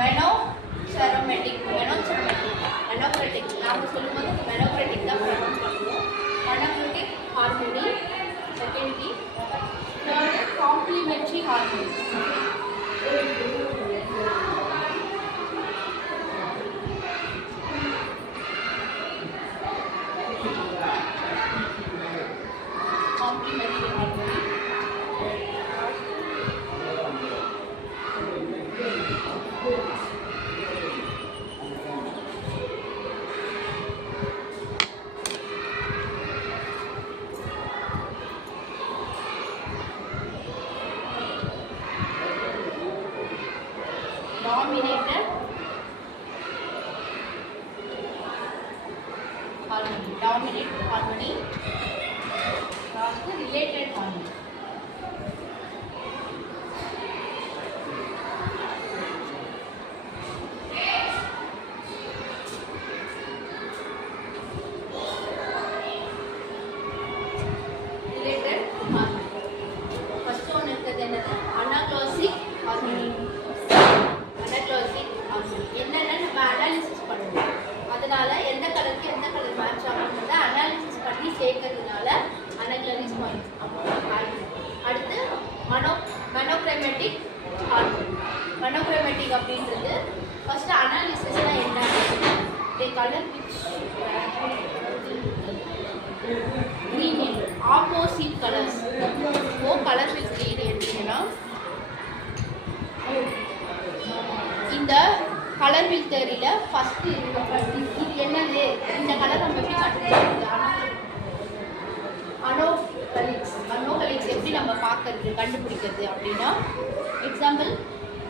மெனோசெரமேட்டிக் நாம சொல்லும்போது மெனோக்ரேட்டிக் தான் ப்ரொனவுன்ஸ் பண்ணுவோம். மோனோக்ரேட்டிக் ஹார்மோனி, செகண்ட் டி. Third complementary harmony. Complementary harmony. Dominated harmony, dominant harmony, last related harmony. Related harmony. First one is the anaglossic harmony. என்னென்ன நம்ம analysis பண்ணுவோம், அதனால எந்த கலருக்கு எந்த கலர் மேட்ச் ஆகுன்றத அனாலிசிஸ் பண்ணி சேர்க்கறதுனால அனக்லரிஸ் பாயிண்ட். அடுத்து மனோக்ரோமேட்டிக் ஹார்மோனி. மனோக்ரோமேட்டிக் அப்படின்றது ஃபர்ஸ்ட் அனாலிசிஸ்னா என்ன, the colour which green and opposite colors. Oh colour with green எடுத்தீங்கன்னா இந்த கலர் வில் தேரியில ஃபர்ஸ்ட் இது என்னது, இந்த கலர் நம்ம எப்படி கண்டுபிடிக்கிறது, அனோகலிக்ஸ் எப்படி நம்ம பார்க்கறது கண்டுபிடிக்கிறது அப்படின்னா, எக்ஸாம்பிள்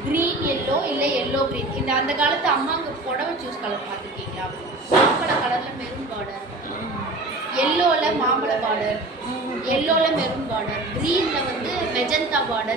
க்ரீன் எல்லோ இல்லை எல்லோ க்ரீன். இந்த அந்த காலத்து அம்மாங்க புடவை சூஸ் கலர் பார்த்துருக்கீங்களா, மாம்பழ கலரில் மெரூன் பார்டர், எல்லோவில் மாம்பழ பார்டர், எல்லோவில் மெரூன் பார்டர், க்ரீனில் வந்து மெஜந்தா பார்டர்.